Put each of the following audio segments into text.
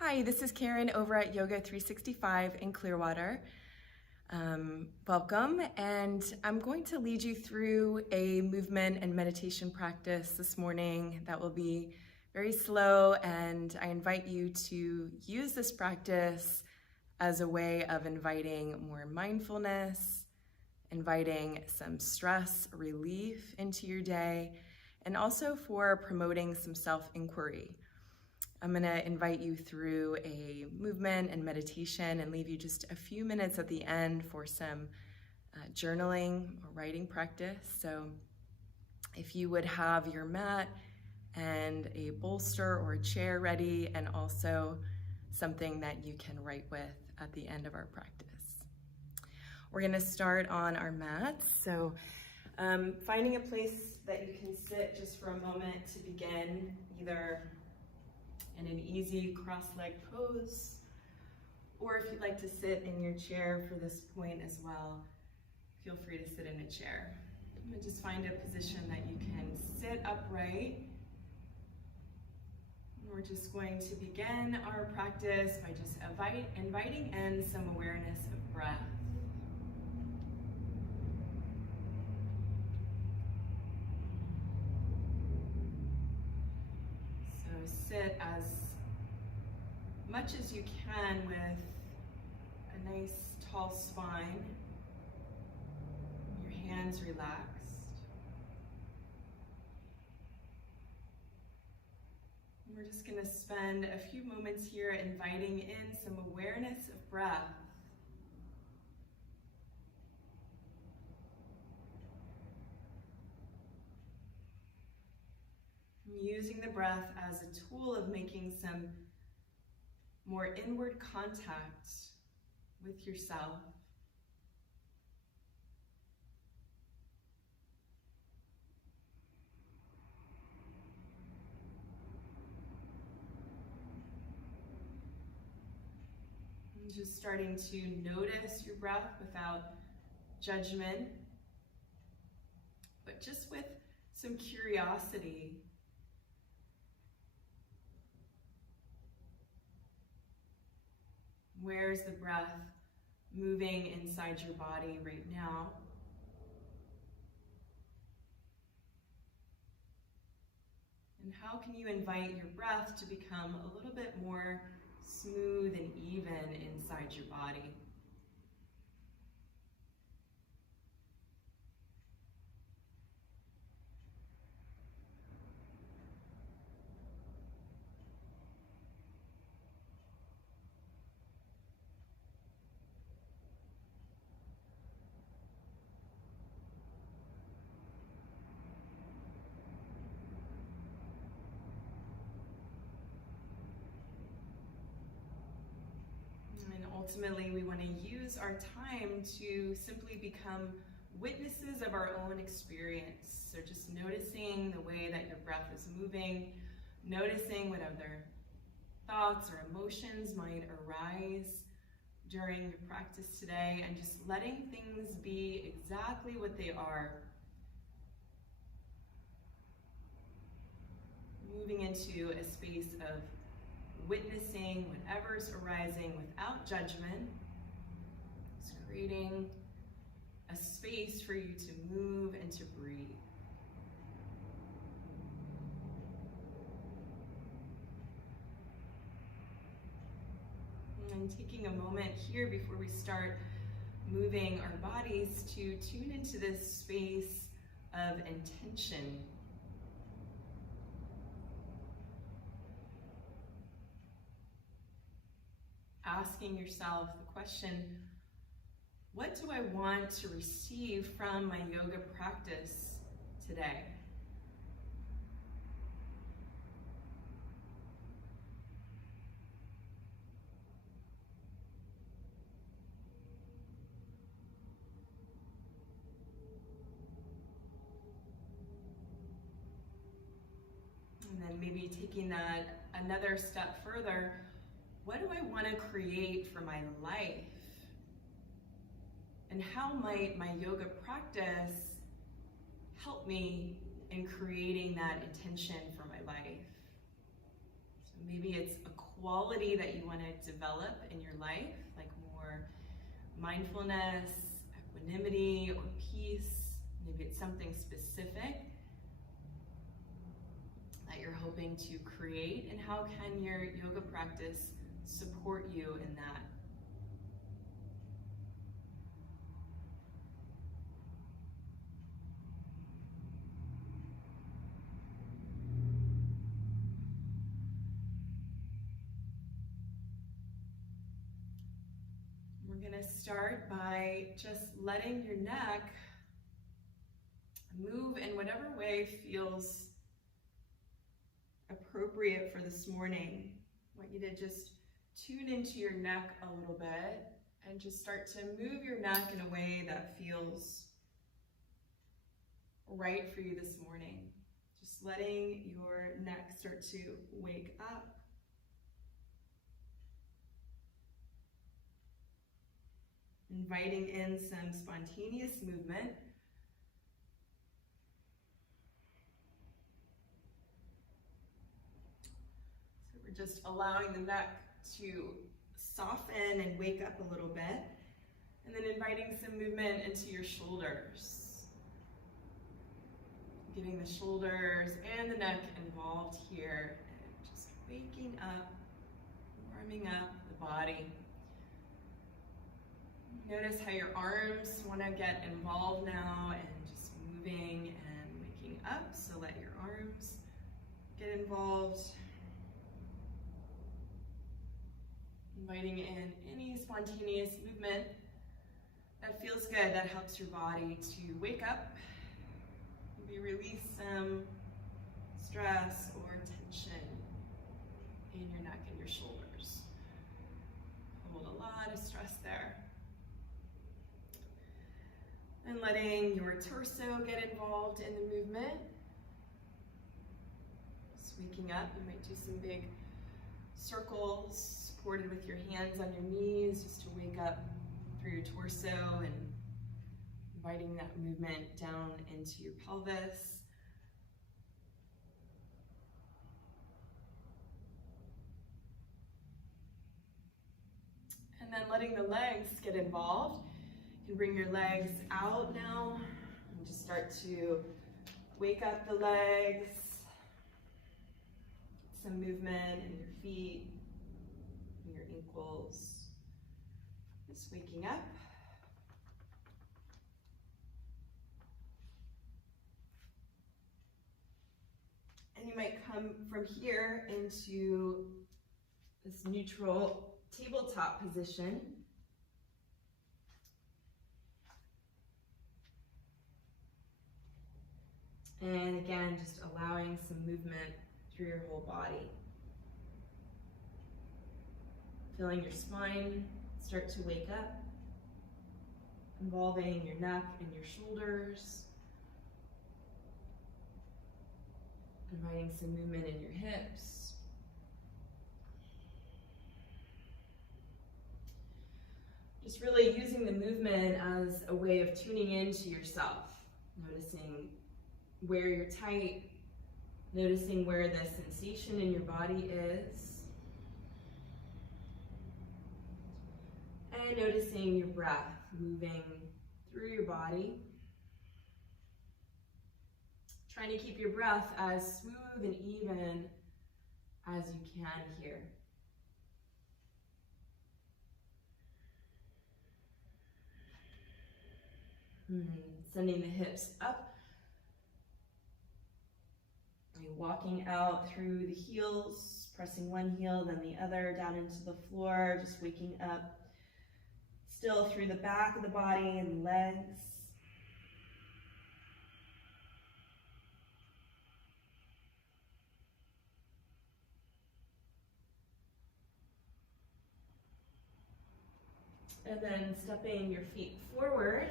Hi, this is Karen over at Yoga 365 in Clearwater. Welcome, and I'm going to lead you through a movement and meditation practice this morning that will be very slow, and I invite you to use this practice as a way of inviting more mindfulness, inviting some stress relief into your day, and also for promoting some self-inquiry. I'm going to invite you through a movement and meditation and leave you just a few minutes at the end for some journaling or writing practice. So if you would have your mat and a bolster or a chair ready, and also something that you can write with at the end of our practice. We're going to start on our mats. So finding a place that you can sit just for a moment to begin, either in an easy cross-leg pose, or if you'd like to sit in your chair for this point as well, feel free to sit in a chair. I'm going to just find a position that you can sit upright. We're just going to begin our practice by just inviting in some awareness of breath. So sit as much as you can with a nice tall spine, your hands relaxed. We're just going to spend a few moments here inviting in some awareness of breath. Using the breath as a tool of making some more inward contact with yourself. And just starting to notice your breath without judgment, but just with some curiosity. Where's the breath moving inside your body right now? And how can you invite your breath to become a little bit more smooth and even inside your body? And ultimately, we want to use our time to simply become witnesses of our own experience. So just noticing the way that your breath is moving, noticing what other thoughts or emotions might arise during your practice today, and just letting things be exactly what they are. Moving into a space of witnessing whatever's arising without judgment. It's creating a space for you to move and to breathe. And taking a moment here before we start moving our bodies to tune into this space of intention. Asking yourself the question, what do I want to receive from my yoga practice today? And then maybe taking that another step further, what do I want to create for my life? And how might my yoga practice help me in creating that intention for my life? So maybe it's a quality that you want to develop in your life, like more mindfulness, equanimity, or peace. Maybe it's something specific that you're hoping to create, and how can your yoga practice support you in that? We're going to start by just letting your neck move in whatever way feels appropriate for this morning. I want you to just tune into your neck a little bit and just start to move your neck in a way that feels right for you this morning. Just letting your neck start to wake up. Inviting in some spontaneous movement. So we're just allowing the neck to soften and wake up a little bit. And then inviting some movement into your shoulders. Getting the shoulders and the neck involved here. And just waking up, warming up the body. Notice how your arms want to get involved now and just moving and waking up. So let your arms get involved. Inviting in any spontaneous movement that feels good, that helps your body to wake up. Maybe release some stress or tension in your neck and your shoulders. Hold a lot of stress there. And letting your torso get involved in the movement. Just waking up, you might do some big circles supported with your hands on your knees just to wake up through your torso and inviting that movement down into your pelvis. And then letting the legs get involved. You can bring your legs out now and just start to wake up the legs. Some movement in your feet, in your ankles. Just waking up. And you might come from here into this neutral tabletop position. And again, just allowing some movement through your whole body. Feeling your spine start to wake up, involving your neck and your shoulders. Inviting some movement in your hips. Just really using the movement as a way of tuning into yourself, noticing where you're tight, noticing where the sensation in your body is, and noticing your breath moving through your body. Trying to keep your breath as smooth and even as you can here. Sending the hips up. Walking out through the heels, pressing one heel, then the other down into the floor, just waking up. Still through the back of the body and legs. And then stepping your feet forward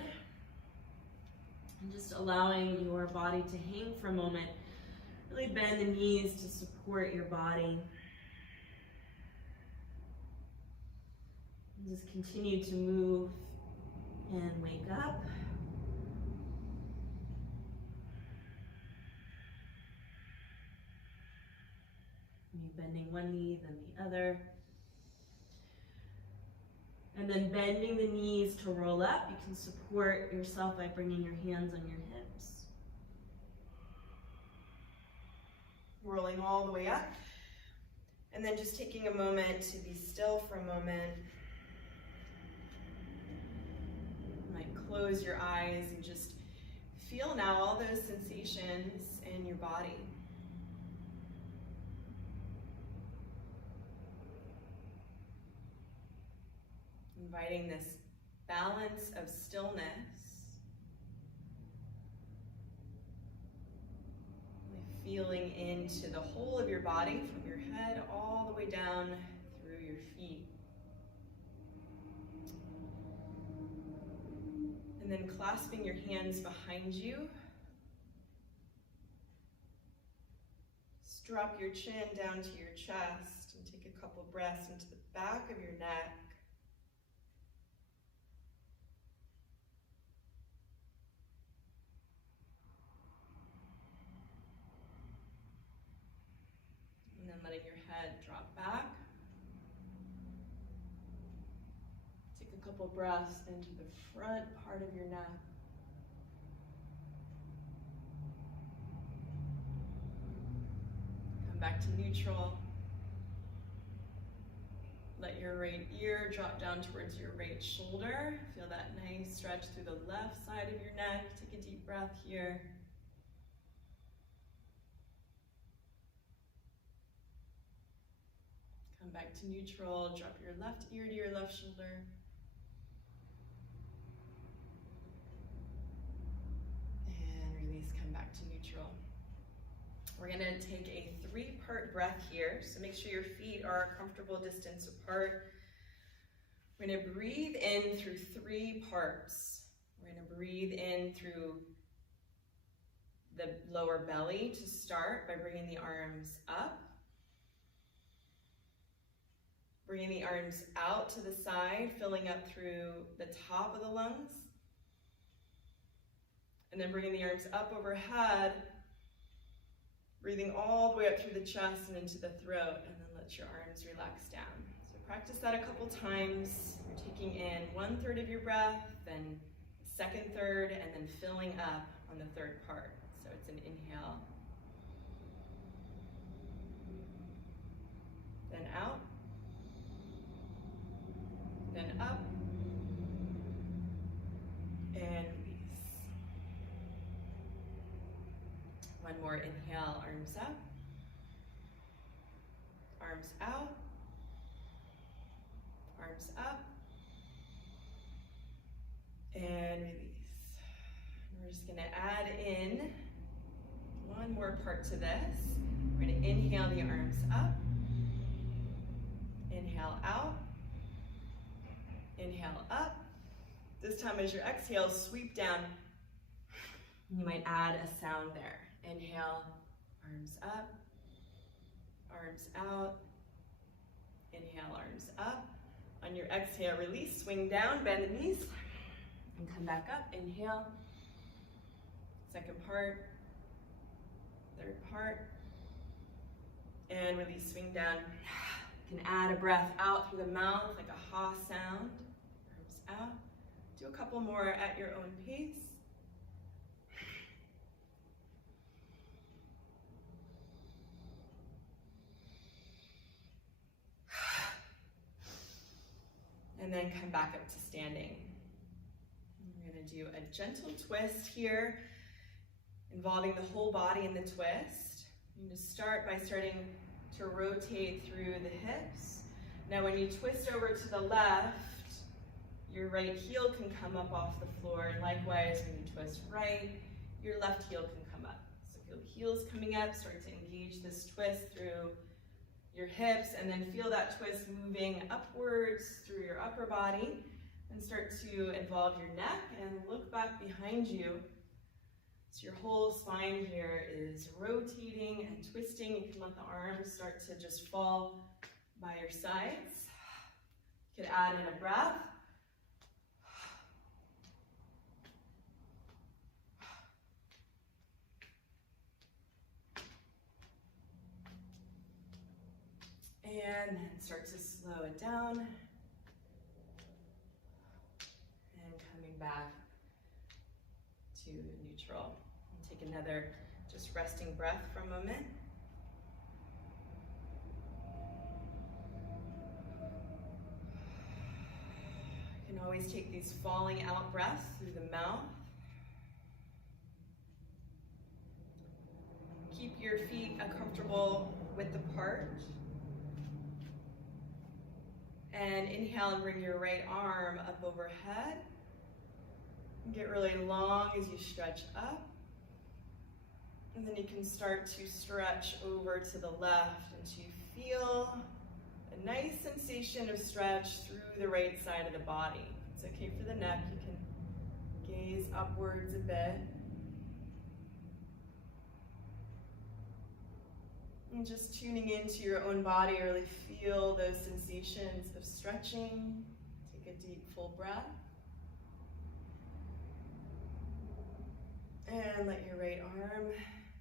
and just allowing your body to hang for a moment. Really bend the knees to support your body. And just continue to move and wake up. Maybe bending one knee, then the other. And then bending the knees to roll up. You can support yourself by bringing your hands on your hips. Rolling all the way up. And then just taking a moment to be still for a moment. You might close your eyes and just feel now all those sensations in your body. Inviting this balance of stillness. Feeling into the whole of your body, from your head all the way down through your feet. And then clasping your hands behind you. Just drop your chin down to your chest and take a couple breaths into the back of your neck. And then letting your head drop back. Take a couple breaths into the front part of your neck. Come back to neutral. Let your right ear drop down towards your right shoulder. Feel that nice stretch through the left side of your neck. Take a deep breath here. Come back to neutral. Drop your left ear to your left shoulder. And release, come back to neutral. We're going to take a 3-part breath here, so make sure your feet are a comfortable distance apart. We're going to breathe in through 3 parts. We're going to breathe in through the lower belly to start by bringing the arms up. Bringing the arms out to the side, filling up through the top of the lungs. And then bringing the arms up overhead, breathing all the way up through the chest and into the throat, and then let your arms relax down. So practice that a couple times. You're taking in 1/3 of your breath, then 2nd third, and then filling up on the 3rd part. So it's an inhale, then out, then up, and release. One more inhale, arms up, arms out, arms up, and release. We're just going to add in one more part to this. We're going to inhale the arms up, inhale out, inhale up. This time as your exhale, sweep down. You might add a sound there. Inhale, arms up, arms out. Inhale, arms up. On your exhale, release, swing down, bend the knees, and come back up. Inhale, 2nd part, 3rd part, and release, swing down. You can add a breath out through the mouth, like a ha sound. Arms out. Do a couple more at your own pace. And then come back up to standing. We're going to do a gentle twist here, involving the whole body in the twist. You just start by starting to rotate through the hips. Now when you twist over to the left, your right heel can come up off the floor, and likewise when you twist right, your left heel can come up. So feel the heels coming up, start to engage this twist through your hips, and then feel that twist moving upwards through your upper body, and start to involve your neck and look back behind you. So your whole spine here is rotating and twisting. You can let the arms start to just fall by your sides. You could add in a breath. And then start to slow it down. And coming back to neutral. And take another just resting breath for a moment. You can always take these falling out breaths through the mouth. Keep your feet comfortable width apart. And inhale and bring your right arm up overhead. Get really long as you stretch up. And then you can start to stretch over to the left until you feel a nice sensation of stretch through the right side of the body. It's okay for the neck, you can gaze upwards a bit. And just tuning into your own body, really feel those sensations of stretching. Take a deep, full breath. And let your right arm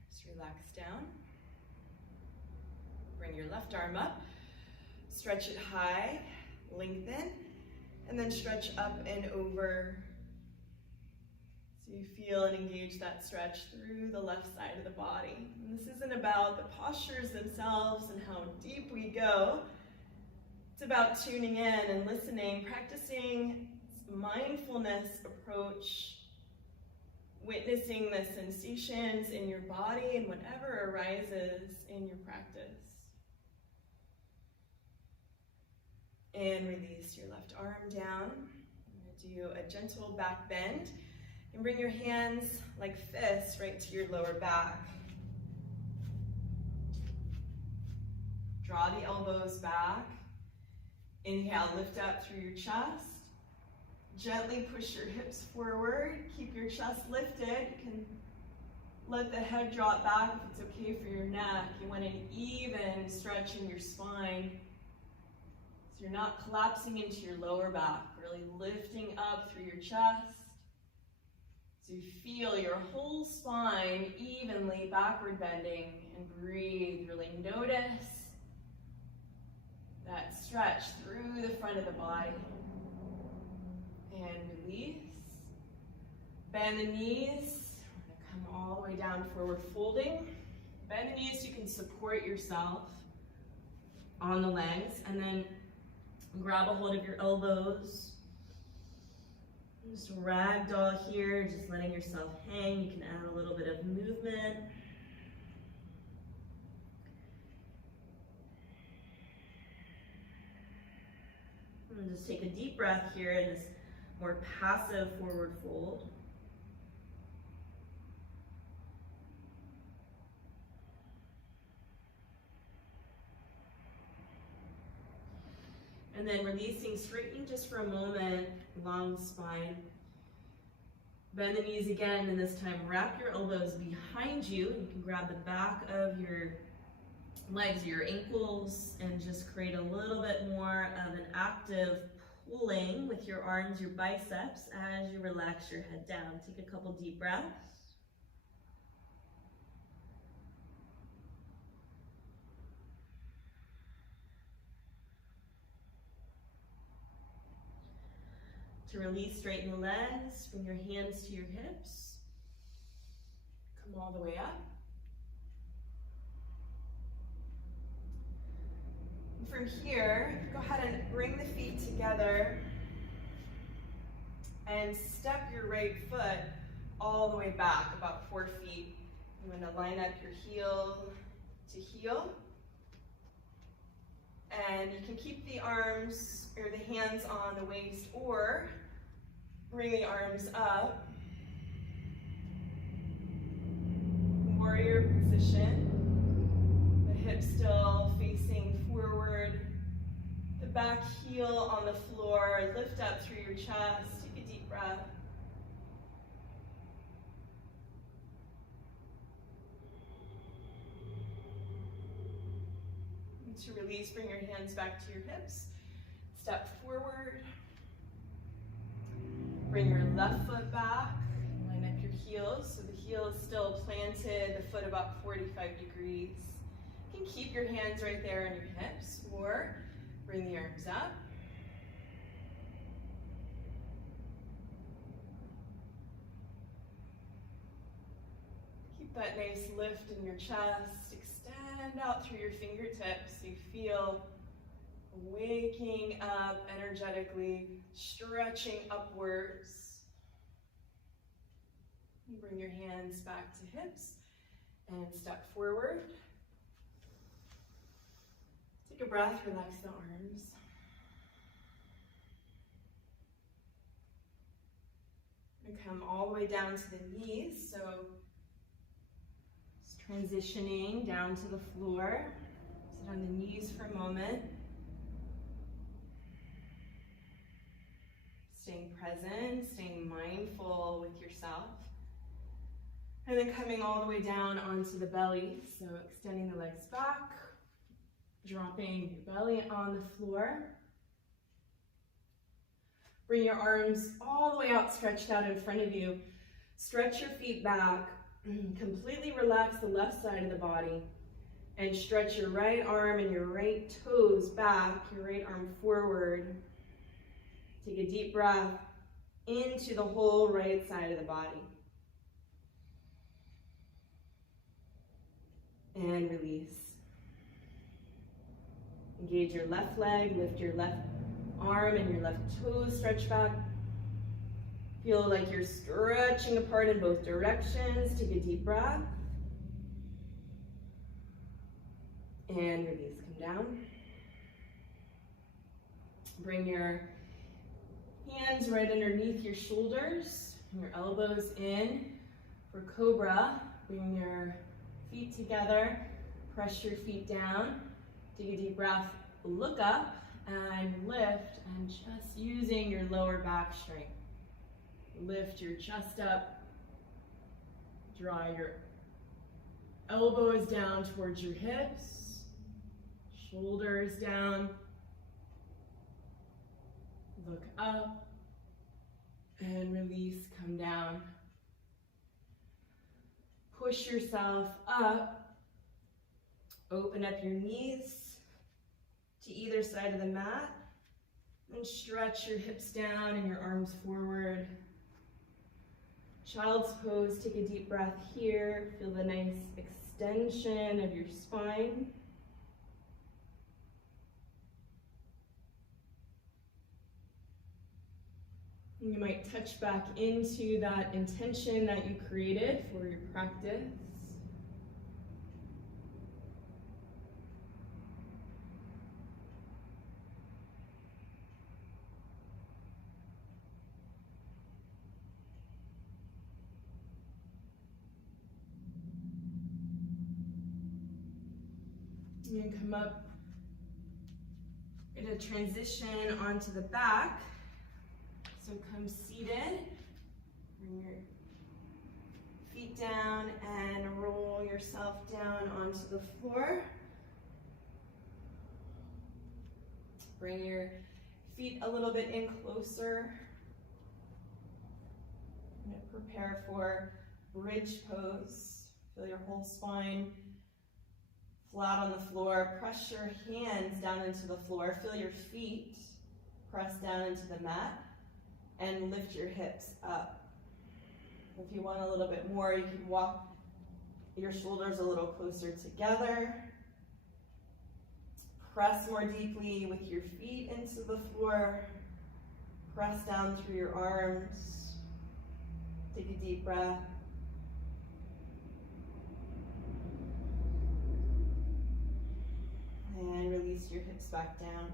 just relax down. Bring your left arm up. Stretch it high, lengthen, and then stretch up and over. So you feel and engage that stretch through the left side of the body. And this isn't about the postures themselves and how deep we go. It's about tuning in and listening, practicing mindfulness approach, witnessing the sensations in your body and whatever arises in your practice. And release your left arm down. I'm going to do a gentle back bend. And bring your hands like fists right to your lower back. Draw the elbows back. Inhale, lift up through your chest. Gently push your hips forward. Keep your chest lifted. You can let the head drop back if it's okay for your neck. You want an even stretch in your spine. So you're not collapsing into your lower back, really lifting up through your chest. So you feel your whole spine evenly backward bending, and breathe. Really notice that stretch through the front of the body. And release. Bend the knees. We're going to come all the way down, forward folding. Bend the knees so you can support yourself on the legs, and then grab a hold of your elbows. Just ragdoll here, just letting yourself hang. You can add a little bit of movement. And just take a deep breath here in this more passive forward fold. And then releasing, straightening just for a moment, long spine. Bend the knees again, and this time wrap your elbows behind you. You can grab the back of your legs or your ankles and just create a little bit more of an active pulling with your arms, your biceps, as you relax your head down. Take a couple deep breaths. To release, straighten the legs, bring your hands to your hips. Come all the way up. And from here, go ahead and bring the feet together and step your right foot all the way back, about 4 feet. You want to line up your heel to heel. And you can keep the arms or the hands on the waist, or bring the arms up. Warrior position. The hips still facing forward. The back heel on the floor. Lift up through your chest. Take a deep breath. To release, bring your hands back to your hips. Step forward. Bring your left foot back. Line up your heels so the heel is still planted, the foot about 45 degrees. You can keep your hands right there on your hips or bring the arms up. Keep that nice lift in your chest. Extend out through your fingertips so you feel waking up energetically, stretching upwards. Bring your hands back to hips and step forward. Take a breath, relax the arms. And come all the way down to the knees, so just transitioning down to the floor. Sit on the knees for a moment. Staying present, staying mindful with yourself. And then coming all the way down onto the belly, so extending the legs back, dropping your belly on the floor. Bring your arms all the way out, stretched out in front of you. Stretch your feet back, completely relax the left side of the body, and stretch your right arm and your right toes back, your right arm forward. Take a deep breath into the whole right side of the body. And release. Engage your left leg, lift your left arm and your left toes, stretch back. Feel like you're stretching apart in both directions. Take a deep breath. And release, come down. Bring your hands right underneath your shoulders, your elbows in for cobra. Bring your feet together, press your feet down. Take a deep breath, look up and lift, and just using your lower back strength. Lift your chest up, draw your elbows down towards your hips, shoulders down, look up, and release, come down. Push yourself up, open up your knees to either side of the mat, and stretch your hips down and your arms forward. Child's pose, take a deep breath here, feel the nice extension of your spine. You might touch back into that intention that you created for your practice. And come up in a transition onto the back. So come seated, bring your feet down and roll yourself down onto the floor. Bring your feet a little bit in closer. Prepare for bridge pose. Feel your whole spine flat on the floor. Press your hands down into the floor. Feel your feet press down into the mat. And lift your hips up. If you want a little bit more, you can walk your shoulders a little closer together. Press more deeply with your feet into the floor. Press down through your arms. Take a deep breath. And release your hips back down.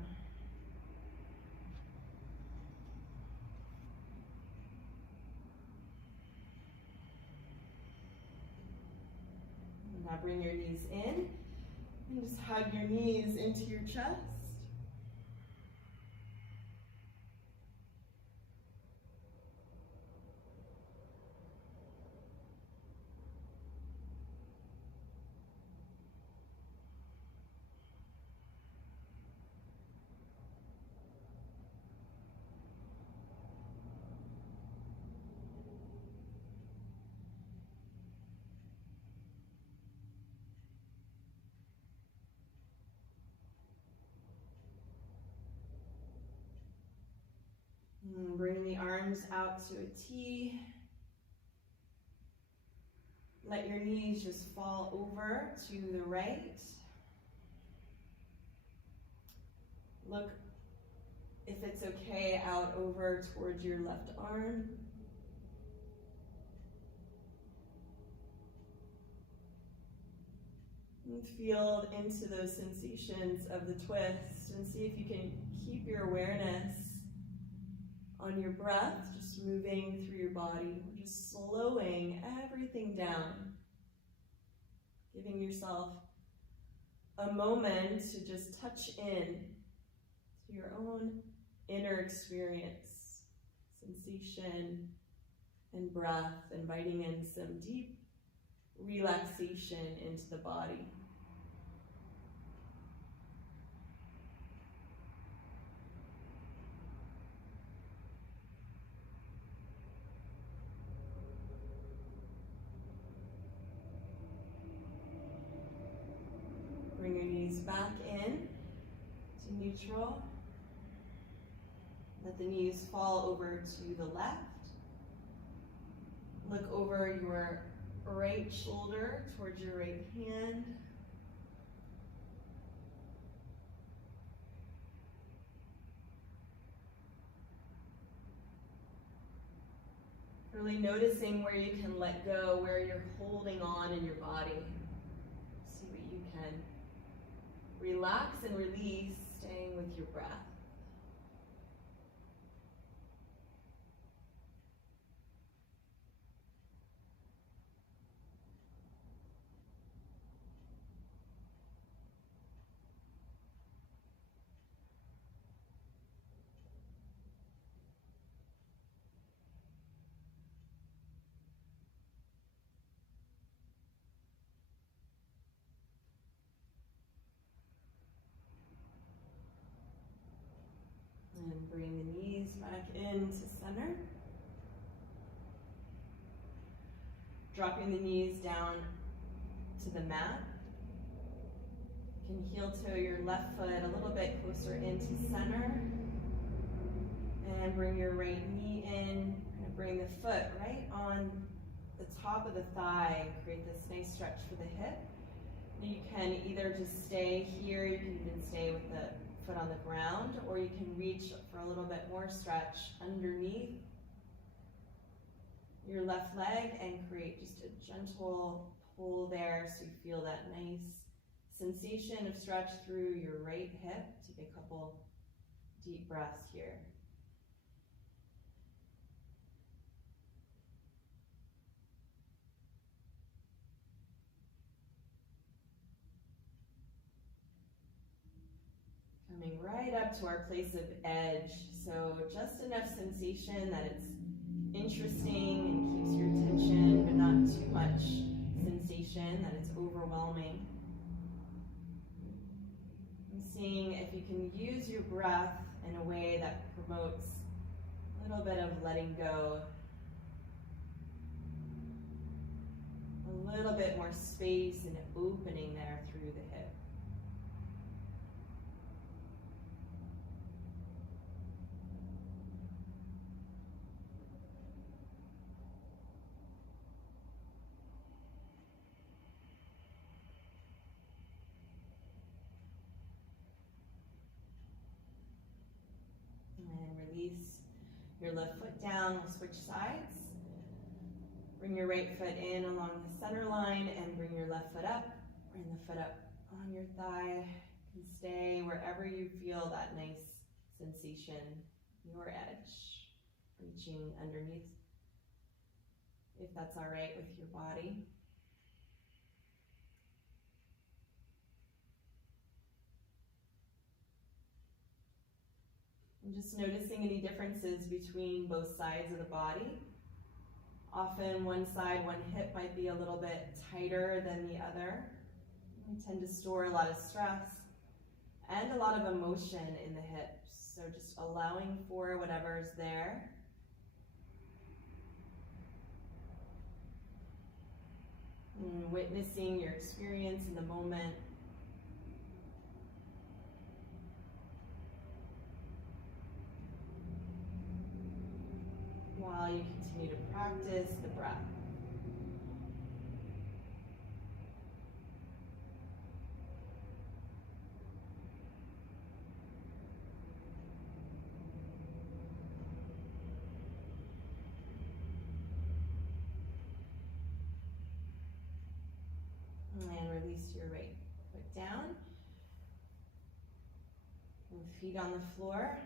Now bring your knees in and just hug your knees into your chest. Bring the arms out to a T. Let your knees just fall over to the right. Look, if it's okay, out over towards your left arm. And feel into those sensations of the twist and see if you can keep your awareness on your breath, just moving through your body, just slowing everything down, giving yourself a moment to just touch in to your own inner experience, sensation and breath, inviting in some deep relaxation into the body. Bring your knees back in to neutral. Let the knees fall over to the left. Look over your right shoulder towards your right hand. Really noticing where you can let go, where you're holding on in your body. See what you can relax and release, staying with your breath. And bring the knees back into center. Dropping the knees down to the mat. You can heel toe your left foot a little bit closer into center. And bring your right knee in. And bring the foot right on the top of the thigh. Create this nice stretch for the hip. You can either just stay here, you can even stay with the foot on the ground, or you can reach for a little bit more stretch underneath your left leg and create just a gentle pull there so you feel that nice sensation of stretch through your right hip. Take a couple deep breaths here. Coming right up to our place of edge. So just enough sensation that it's interesting and keeps your attention, but not too much sensation that it's overwhelming. I'm seeing if you can use your breath in a way that promotes a little bit of letting go, a little bit more space and opening there through the hip. Release your left foot down. We'll switch sides. Bring your right foot in along the center line and bring your left foot up. Bring the foot up on your thigh. You can stay wherever you feel that nice sensation, your edge, reaching underneath, if that's all right with your body. And just noticing any differences between both sides of the body. Often one side, one hip might be a little bit tighter than the other. We tend to store a lot of stress and a lot of emotion in the hips. So just allowing for whatever's there. And witnessing your experience in the moment. you continue to practice the breath. And release your right foot down. And feet on the floor.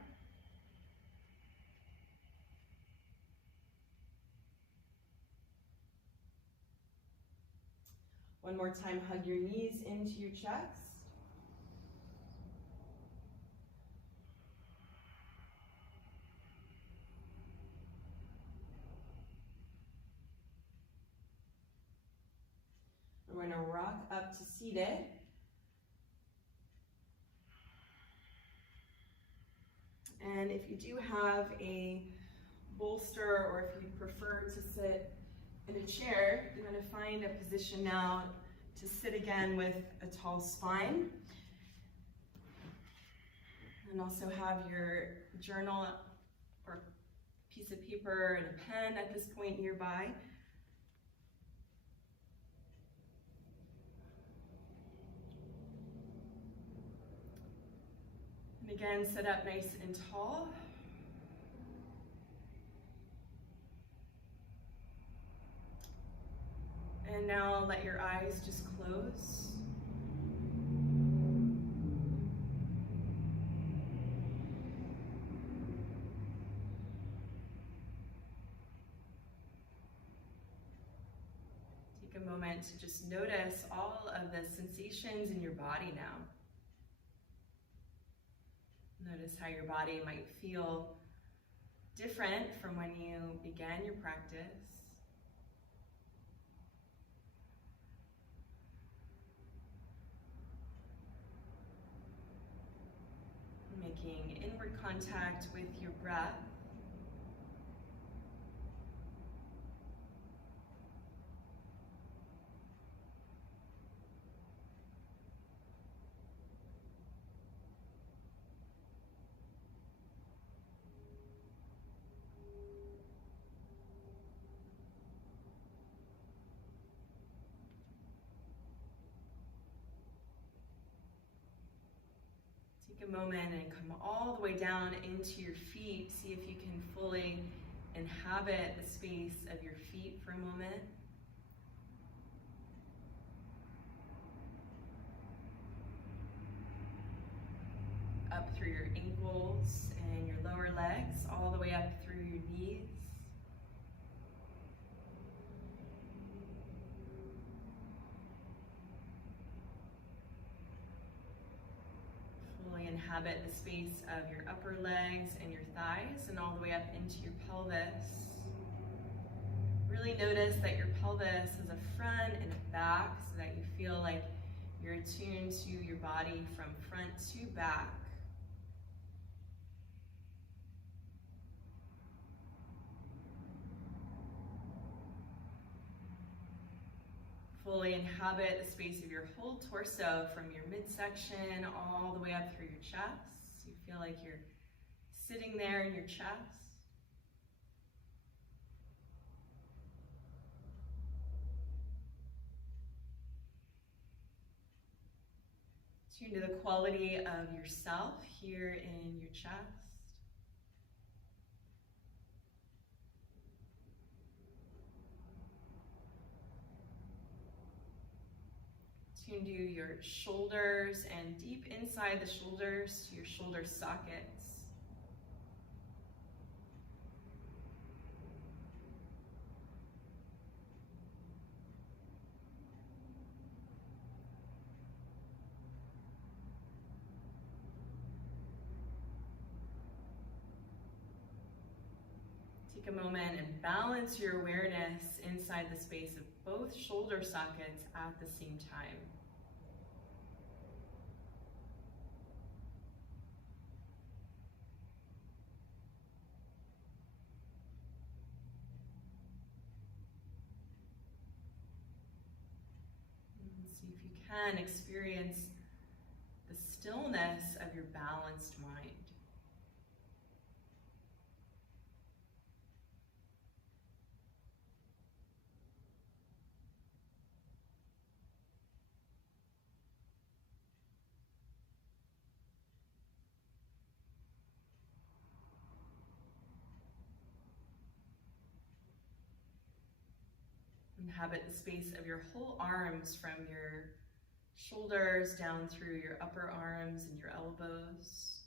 One more time, hug your knees into your chest. We're going to rock up to seated. And if you do have a bolster, or if you prefer to sit in a chair, you're going to find a position now to sit again with a tall spine. And also have your journal or piece of paper and a pen at this point nearby. And again, sit up nice and tall. And now let your eyes just close. Take a moment to just notice all of the sensations in your body now. Notice how your body might feel different from when you began your practice. Making inward contact with your breath. Take a moment and come all the way down into your feet. See if you can fully inhabit the space of your feet for a moment. Up through your ankles and your lower legs, all the way up through your knees. Inhabit the space of your upper legs and your thighs, and all the way up into your pelvis. Really notice that your pelvis has a front and a back, so that you feel like you're attuned to your body from front to back. Fully inhabit the space of your whole torso, from your midsection all the way up through your chest. You feel like you're sitting there in your chest. Tune to the quality of yourself here in your chest. Tune to your shoulders, and deep inside the shoulders to your shoulder sockets. Take a moment and balance your awareness inside the space of both shoulder sockets at the same time. See if you can experience the stillness of your balanced mind. Inhabit the space of your whole arms from your shoulders down through your upper arms and your elbows.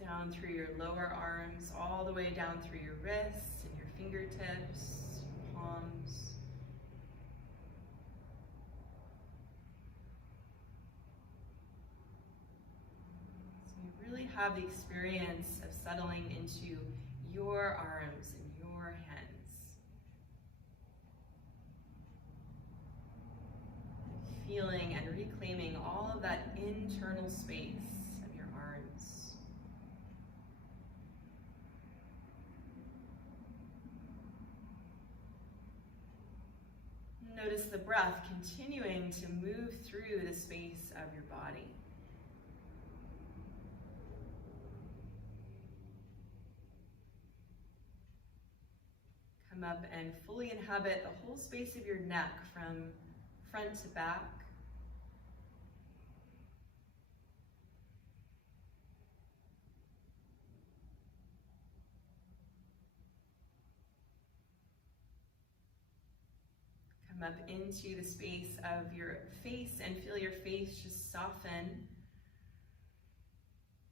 Down through your lower arms, all the way down through your wrists and your fingertips, palms. So you really have the experience of settling into your arms and your hands. Feeling and reclaiming all of that internal space of your arms. Notice the breath continuing to move through the space of your body. Come up and fully inhabit the whole space of your neck from front to back. Come up into the space of your face and feel your face just soften.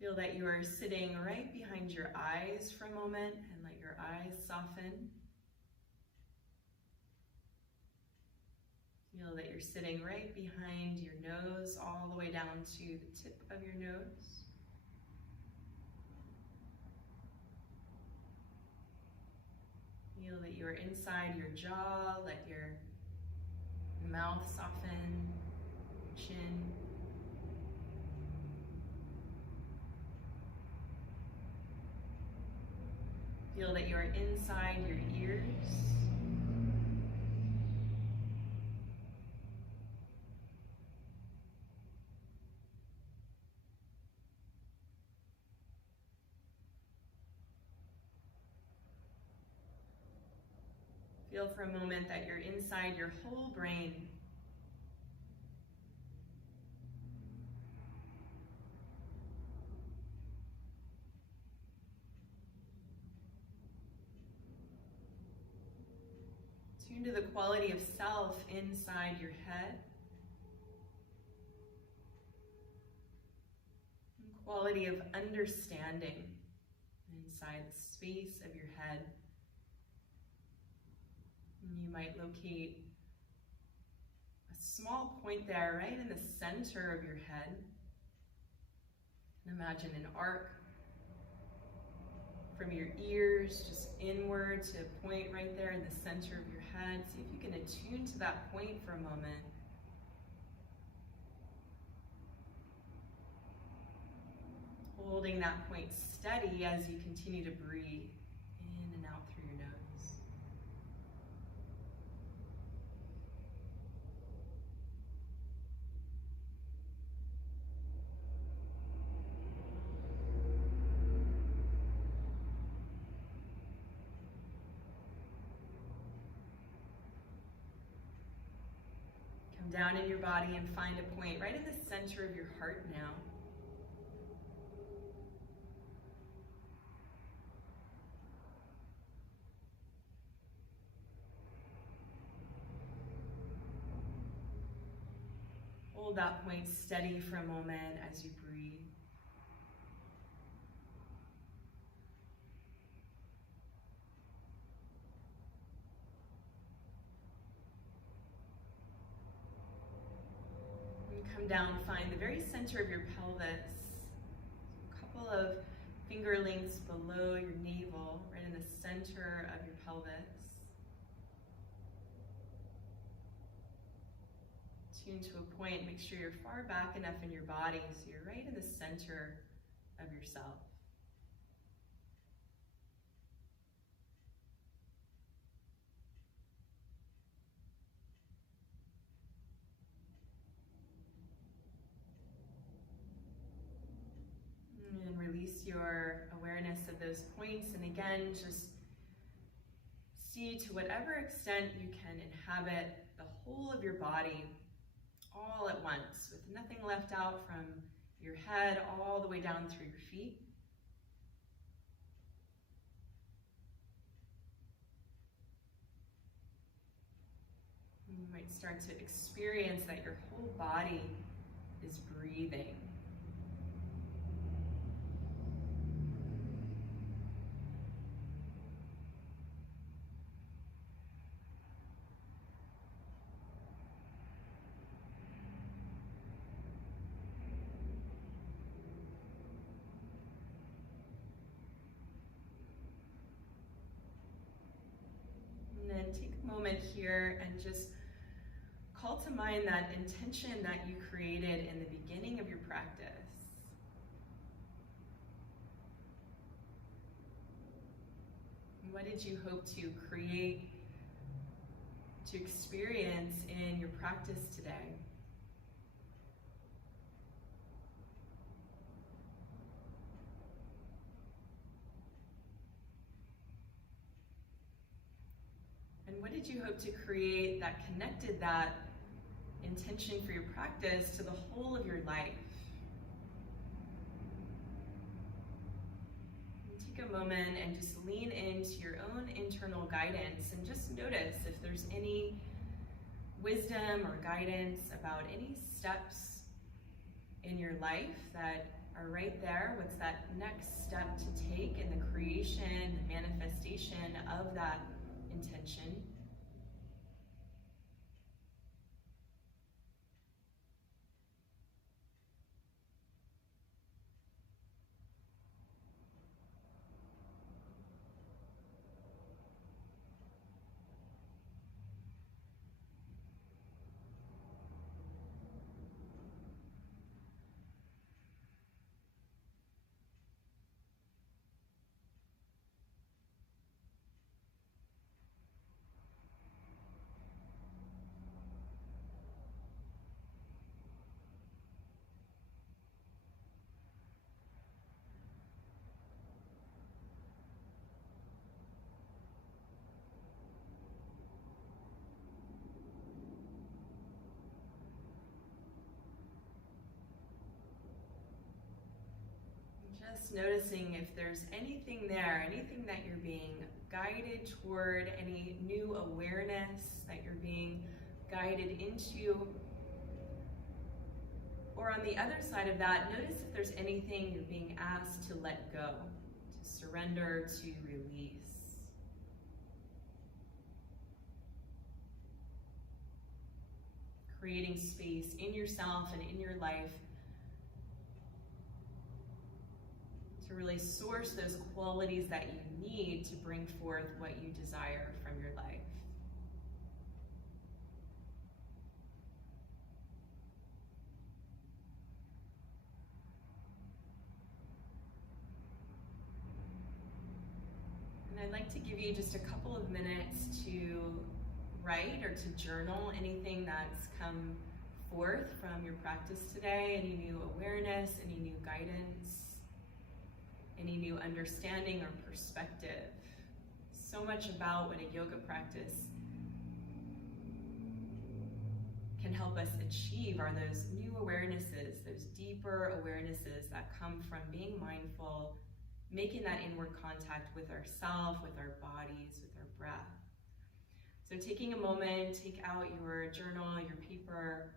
Feel that you are sitting right behind your eyes for a moment and let your eyes soften. Feel that you're sitting right behind your nose, all the way down to the tip of your nose. Feel that you are inside your jaw, let your mouth soften, chin. Feel that you are inside your ears. Feel for a moment that you're inside your whole brain. Tune to the quality of self inside your head. And quality of understanding inside the space of your head. You might locate a small point there right in the center of your head. And imagine an arc from your ears just inward to a point right there in the center of your head. See if you can attune to that point for a moment. Holding that point steady as you continue to breathe in and out through your nose. Down in your body and find a point right in the center of your heart now. Hold that point steady for a moment as you breathe. Come down, find the very center of your pelvis. A couple of finger lengths below your navel, right in the center of your pelvis. Tune to a point, make sure you're far back enough in your body so you're right in the center of yourself. And release your awareness of those points. And again, just see to whatever extent you can inhabit the whole of your body all at once, with nothing left out from your head all the way down through your feet. You might start to experience that your whole body is breathing. And then take a moment here and just call to mind that intention that you created in the beginning of your practice. What did you hope to create, to experience in your practice today? And what did you hope to create that connected that intention for your practice to the whole of your life? And take a moment and just lean into your own internal guidance and just notice if there's any wisdom or guidance about any steps in your life that are right there. What's that next step to take in the creation, the manifestation of that intention? Just noticing if there's anything there, anything that you're being guided toward, any new awareness that you're being guided into. Or on the other side of that, notice if there's anything you're being asked to let go, to surrender, to release. Creating space in yourself and in your life to really source those qualities that you need to bring forth what you desire from your life. And I'd like to give you just a couple of minutes to write or to journal anything that's come forth from your practice today, any new awareness, any new guidance, any new understanding or perspective. So much about what a yoga practice can help us achieve are those new awarenesses, those deeper awarenesses that come from being mindful, making that inward contact with ourselves, with our bodies, with our breath. So taking a moment, take out your journal, your paper,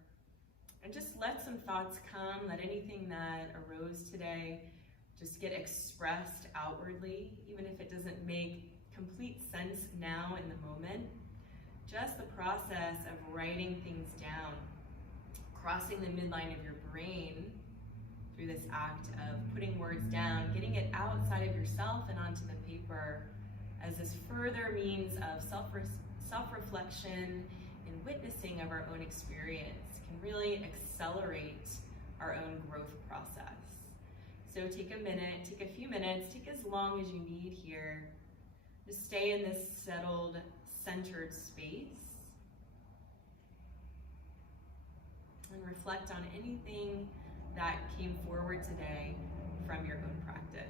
and just let some thoughts come, let anything that arose today just get expressed outwardly, even if it doesn't make complete sense now in the moment. Just the process of writing things down, crossing the midline of your brain through this act of putting words down, getting it outside of yourself and onto the paper as this further means of self-reflection and witnessing of our own experience can really accelerate our own growth process. So take a minute, take a few minutes, take as long as you need here. Just stay in this settled, centered space and reflect on anything that came forward today from your own practice.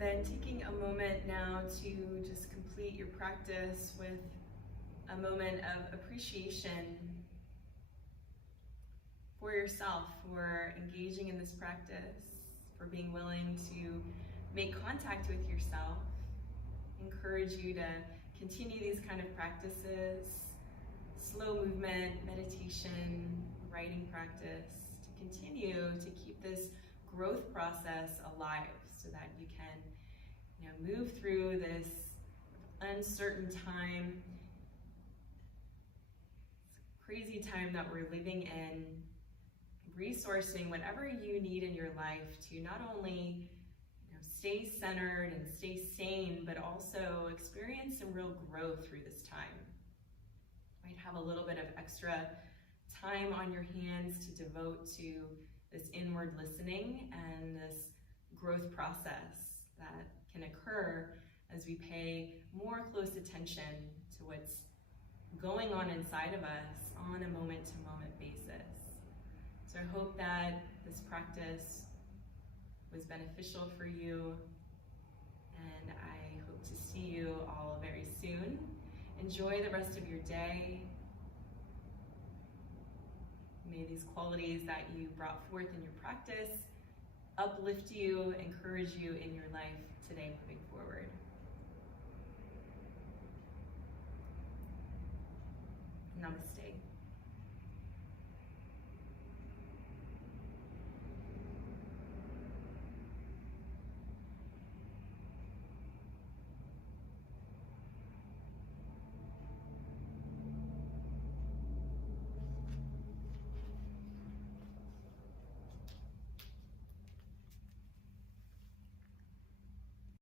And then taking a moment now to just complete your practice with a moment of appreciation for yourself, for engaging in this practice, for being willing to make contact with yourself. Encourage you to continue these kind of practices, slow movement, meditation, writing practice, to continue to keep this growth process alive so that you can move through this uncertain time, crazy time that we're living in, resourcing whatever you need in your life to not only stay centered and stay sane, but also experience some real growth through this time. You might have a little bit of extra time on your hands to devote to this inward listening and this growth process that can occur as we pay more close attention to what's going on inside of us on a moment-to-moment basis. So I hope that this practice was beneficial for you, and I hope to see you all very soon. Enjoy the rest of your day. May these qualities that you brought forth in your practice uplift you, encourage you in your life today moving forward. Namaste.